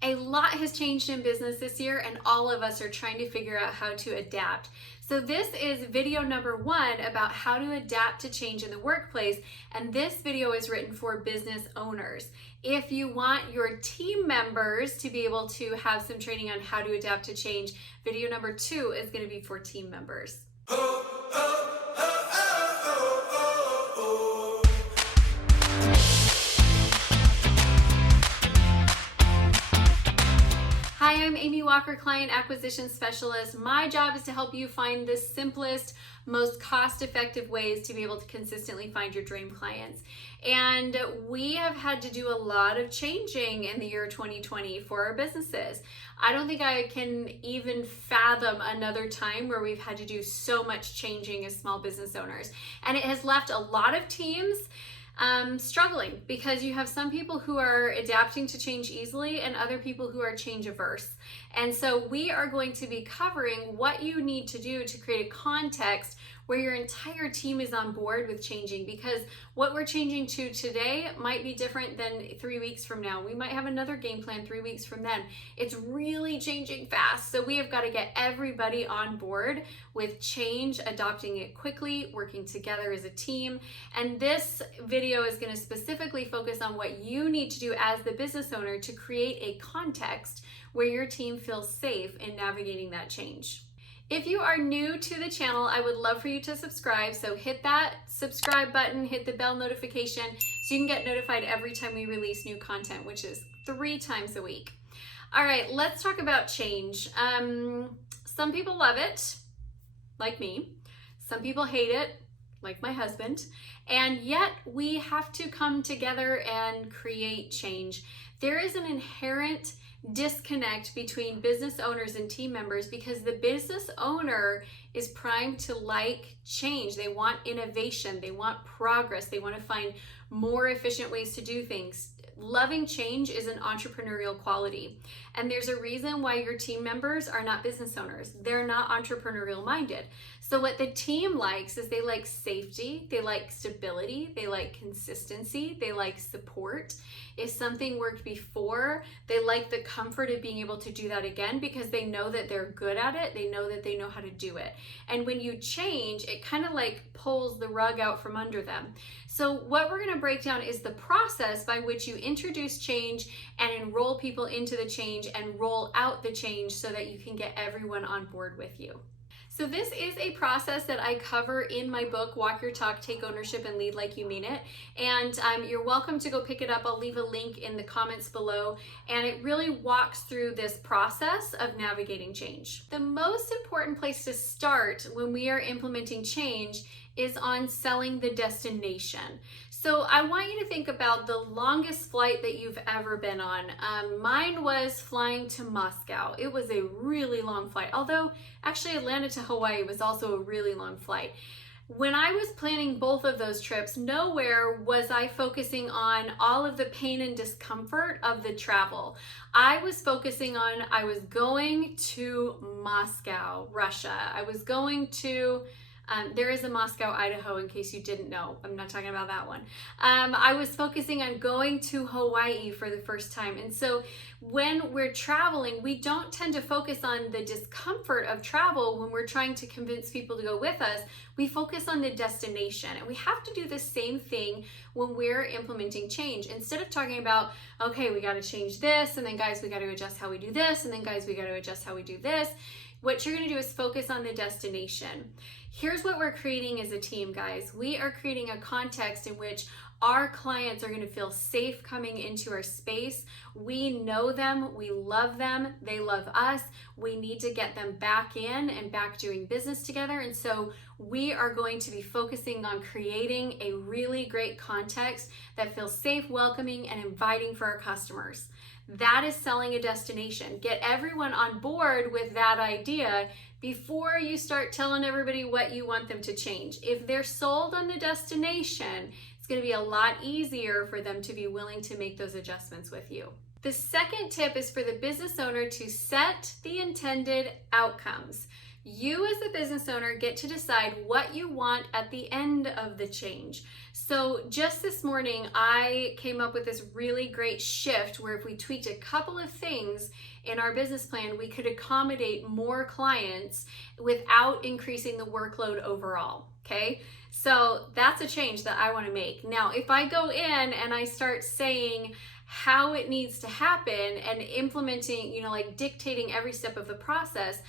A lot has changed in business this year, and all of us are trying to figure out how to adapt. So this is video number 1 about how to adapt to change in the workplace, and this video is written for business owners. If you want your team members to be able to have some training on how to adapt to change, video number 2 is going to be for team members. Hi, I'm Amy Walker, Client Acquisition Specialist. My job is to help you find the simplest, most cost-effective ways to be able to consistently find your dream clients. And we have had to do a lot of changing in the year 2020 for our businesses. I don't think I can even fathom another time where we've had to do so much changing as small business owners. And it has left a lot of teams struggling because you have some people who are adapting to change easily and other people who are change averse. And so we are going to be covering what you need to do to create a context where your entire team is on board with changing, because what we're changing to today might be different than 3 weeks from now. We might have another game plan 3 weeks from then. It's really changing fast. So we have got to get everybody on board with change, adopting it quickly, working together as a team. And this video is going to specifically focus on what you need to do as the business owner to create a context where your team feels safe in navigating that change. If you are new to the channel, I would love for you to subscribe. So hit that subscribe button, hit the bell notification so you can get notified every time we release new content, which is 3 times a week. All right, let's talk about change. Some people love it, like me. Some people hate it, like my husband. And yet we have to come together and create change. There is an inherent disconnect between business owners and team members because the business owner is primed to like change. They want innovation, they want progress, they want to find more efficient ways to do things. Loving change is an entrepreneurial quality. And there's a reason why your team members are not business owners. They're not entrepreneurial minded. So what the team likes is they like safety, they like stability, they like consistency, they like support. If something worked before, they like the comfort of being able to do that again because they know that they're good at it. They know that they know how to do it. And when you change, it kind of like pulls the rug out from under them. So what we're going to break down is the process by which you introduce change and enroll people into the change and roll out the change so that you can get everyone on board with you. So this is a process that I cover in my book, Walk Your Talk, Take Ownership and Lead Like You Mean It. And you're welcome to go pick it up. I'll leave a link in the comments below. And it really walks through this process of navigating change. The most important place to start when we are implementing change is on selling the destination. So I want you to think about the longest flight that you've ever been on. Mine was flying to Moscow. It was a really long flight, although actually Atlanta to Hawaii was also a really long flight. When I was planning both of those trips, nowhere was I focusing on all of the pain and discomfort of the travel. I was focusing on, I was going to Moscow, Russia. I was going to there is a Moscow, Idaho, in case you didn't know. I'm not talking about that one. I was focusing on going to Hawaii for the first time. And so when we're traveling, we don't tend to focus on the discomfort of travel when we're trying to convince people to go with us. We focus on the destination. And we have to do the same thing when we're implementing change. Instead of talking about, okay, we got to change this, and then guys, we got to adjust how we do this, and then guys, we got to adjust how we do this. What you're going to do is focus on the destination. Here's what we're creating as a team, guys. We are creating a context in which our clients are going to feel safe coming into our space. We know them, we love them, they love us. We need to get them back in and back doing business together. And so we are going to be focusing on creating a really great context that feels safe, welcoming, and inviting for our customers. That is selling a destination. Get everyone on board with that idea before you start telling everybody what you want them to change. If they're sold on the destination, it's going to be a lot easier for them to be willing to make those adjustments with you. The second tip is for the business owner to set the intended outcomes. You as the business owner get to decide what you want at the end of the change. So just this morning, I came up with this really great shift where if we tweaked a couple of things in our business plan, we could accommodate more clients without increasing the workload overall, okay? So that's a change that I want to make. Now, if I go in and I start saying how it needs to happen and implementing, like dictating every step of the process,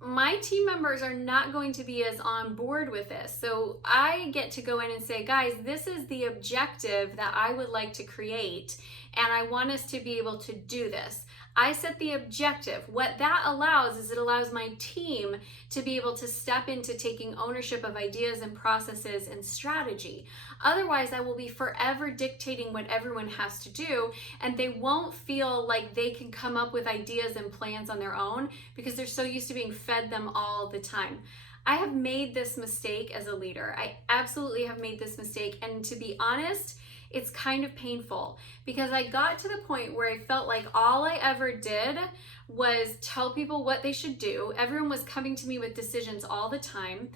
my team members are not going to be as on board with this. So I get to go in and say, guys, this is the objective that I would like to create, and I want us to be able to do this. I set the objective. What that allows is it allows my team to be able to step into taking ownership of ideas and processes and strategy. Otherwise, I will be forever dictating what everyone has to do, and they won't feel like they can come up with ideas and plans on their own because they're so used to being fed them all the time. I have made this mistake as a leader. I absolutely have made this mistake, and to be honest, it's kind of painful because I got to the point where I felt like all I ever did was tell people what they should do. Everyone was coming to me with decisions all the time,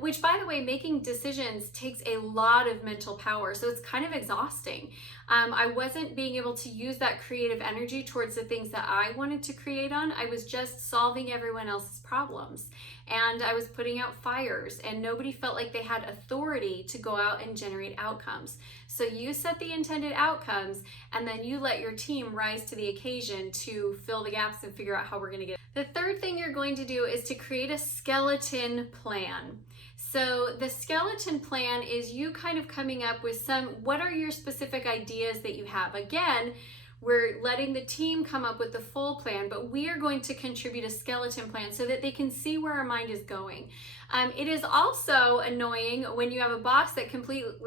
which, by the way, making decisions takes a lot of mental power. So it's kind of exhausting. I wasn't being able to use that creative energy towards the things that I wanted to create on. I was just solving everyone else's problems. And I was putting out fires, and nobody felt like they had authority to go out and generate outcomes. So you set the intended outcomes, and then you let your team rise to the occasion to fill the gaps and figure out how we're going to get it. The third thing you're going to do is to create a skeleton plan. So the skeleton plan is you kind of coming up with what are your specific ideas that you have? Again, we're letting the team come up with the full plan, but we are going to contribute a skeleton plan so that they can see where our mind is going. It is also annoying when you have a boss that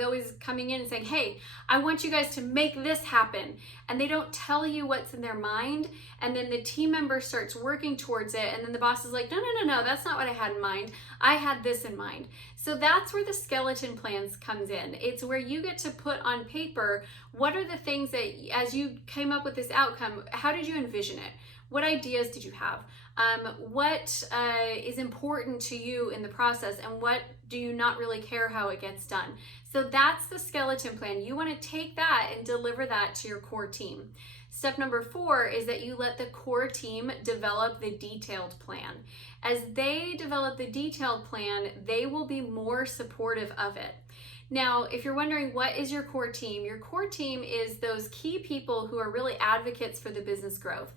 always coming in and saying, hey, I want you guys to make this happen. And they don't tell you what's in their mind. And then the team member starts working towards it. And then the boss is like, no, that's not what I had in mind. I had this in mind. So that's where the skeleton plans comes in. It's where you get to put on paper, what are the things that as you came up with this outcome, how did you envision it? What ideas did you have? What is important to you in the process, and what do you not really care how it gets done? So that's the skeleton plan. You want to take that and deliver that to your core team. Step number 4 is that you let the core team develop the detailed plan. As they develop the detailed plan, they will be more supportive of it. Now, if you're wondering what is your core team is those key people who are really advocates for the business growth.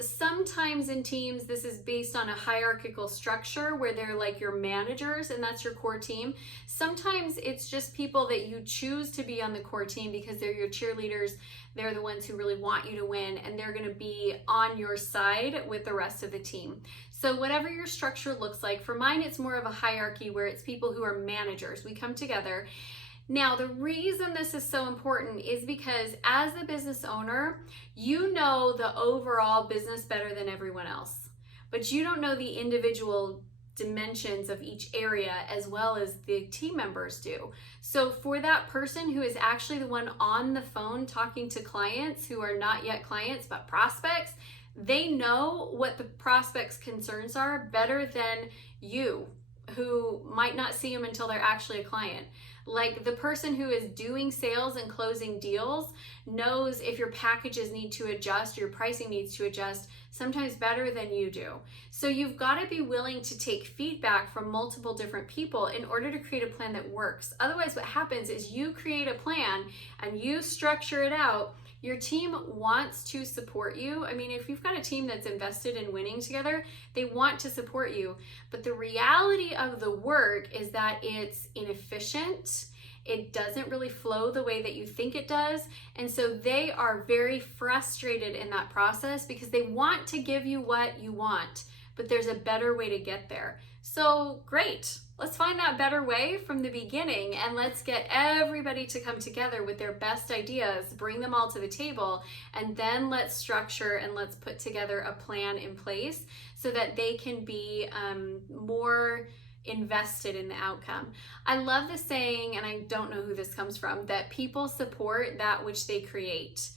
Sometimes in teams, this is based on a hierarchical structure where they're like your managers and that's your core team. Sometimes it's just people that you choose to be on the core team because they're your cheerleaders. They're the ones who really want you to win, and they're going to be on your side with the rest of the team. So whatever your structure looks like, for mine, it's more of a hierarchy where it's people who are managers. We come together. Now, the reason this is so important is because as a business owner, you know the overall business better than everyone else, but you don't know the individual dimensions of each area as well as the team members do. So for that person who is actually the one on the phone talking to clients who are not yet clients but prospects, they know what the prospect's concerns are better than you, who might not see them until they're actually a client. Like the person who is doing sales and closing deals knows if your packages need to adjust, your pricing needs to adjust, sometimes better than you do. So you've got to be willing to take feedback from multiple different people in order to create a plan that works. Otherwise, what happens is you create a plan and you structure it out. Your team wants to support you. I mean, if you've got a team that's invested in winning together, they want to support you. But the reality of the work is that it's inefficient. It doesn't really flow the way that you think it does. And so they are very frustrated in that process because they want to give you what you want, but there's a better way to get there. So great. Let's find that better way from the beginning, and let's get everybody to come together with their best ideas, bring them all to the table, and then let's structure and let's put together a plan in place so that they can be more invested in the outcome. I love the saying, and I don't know who this comes from, that people support that which they create.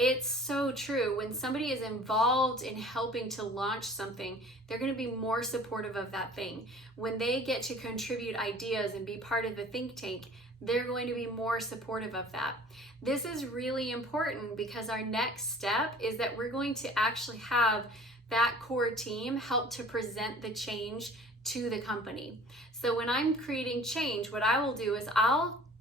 It's so true. When somebody is involved in helping to launch something, they're going to be more supportive of that thing. When they get to contribute ideas and be part of the think tank, they're going to be more supportive of that. This is really important because our next step is that we're going to actually have that core team help to present the change to the company. So when I'm creating change, what I will do is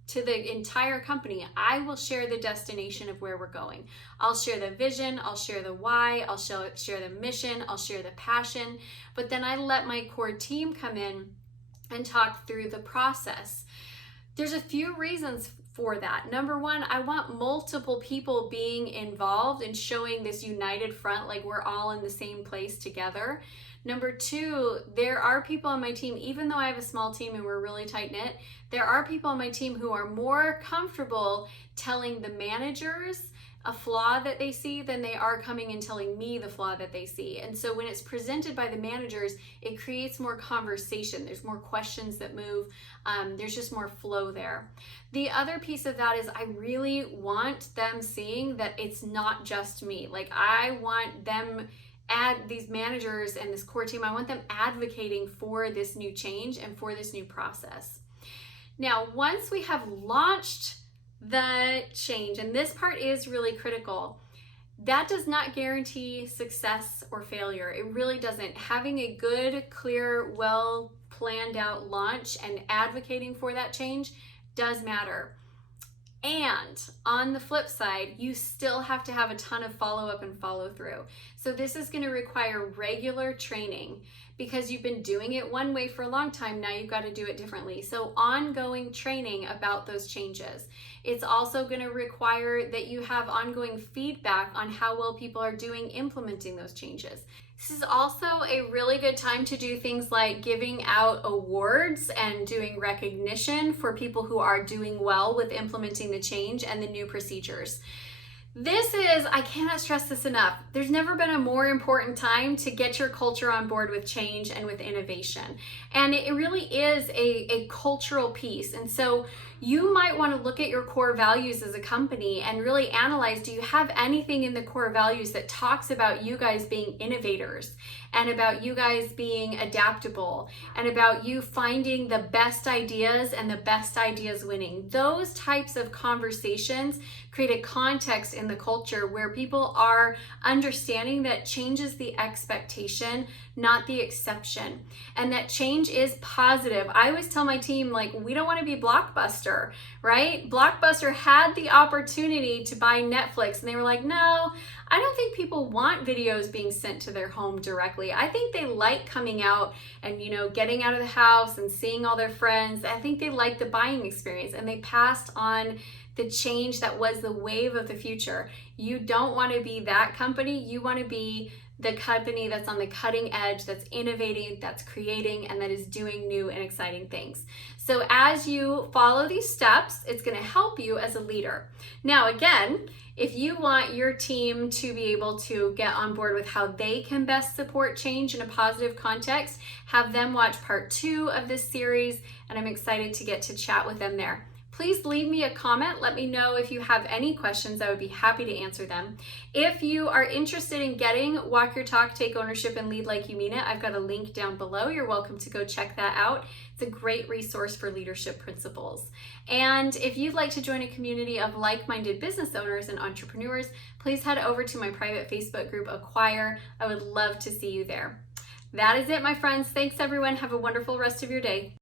to the entire company, I will share the destination of where we're going. I'll share the vision, I'll share the why, I'll share the mission, I'll share the passion, but then I let my core team come in and talk through the process. There's a few reasons for that. Number one, I want multiple people being involved and showing this united front, like we're all in the same place together. Number two, there are people on my team, even though I have a small team and we're really tight knit, there are people on my team who are more comfortable telling the managers a flaw that they see than they are coming and telling me the flaw that they see. And so when it's presented by the managers, it creates more conversation. There's more questions that move. There's just more flow there. The other piece of that is I really want them seeing that it's not just me. Like I want them these managers and this core team, I want them advocating for this new change and for this new process. Now, once we have launched the change, and this part is really critical, that does not guarantee success or failure. It really doesn't. Having a good, clear, well planned out launch and advocating for that change does matter. And on the flip side, you still have to have a ton of follow-up and follow-through. So this is going to require regular training because you've been doing it one way for a long time. Now you've got to do it differently. So ongoing training about those changes. It's also going to require that you have ongoing feedback on how well people are doing implementing those changes. This is also a really good time to do things like giving out awards and doing recognition for people who are doing well with implementing the change and the new procedures. I cannot stress this enough. There's never been a more important time to get your culture on board with change and with innovation. And it really is a cultural piece. And so you might want to look at your core values as a company and really analyze, do you have anything in the core values that talks about you guys being innovators and about you guys being adaptable and about you finding the best ideas and the best ideas winning? Those types of conversations create a context in the culture where people are understanding that change is the expectation, not the exception, and that change is positive. I always tell my team, like, we don't want to be Blockbuster, right? Blockbuster had the opportunity to buy Netflix and they were like, no, I don't think people want videos being sent to their home directly. I think they like coming out and, getting out of the house and seeing all their friends. I think they like the buying experience, and they passed on the change that was the wave of the future. You don't want to be that company. You want to be the company that's on the cutting edge, that's innovating, that's creating, and that is doing new and exciting things. So as you follow these steps, it's going to help you as a leader. Now, again, if you want your team to be able to get on board with how they can best support change in a positive context, have them watch part 2 of this series, and I'm excited to get to chat with them there. Please leave me a comment. Let me know if you have any questions. I would be happy to answer them. If you are interested in getting Walk Your Talk, Take Ownership, and Lead Like You Mean It, I've got a link down below. You're welcome to go check that out. It's a great resource for leadership principles. And if you'd like to join a community of like-minded business owners and entrepreneurs, please head over to my private Facebook group, Acquire. I would love to see you there. That is it, my friends. Thanks, everyone. Have a wonderful rest of your day.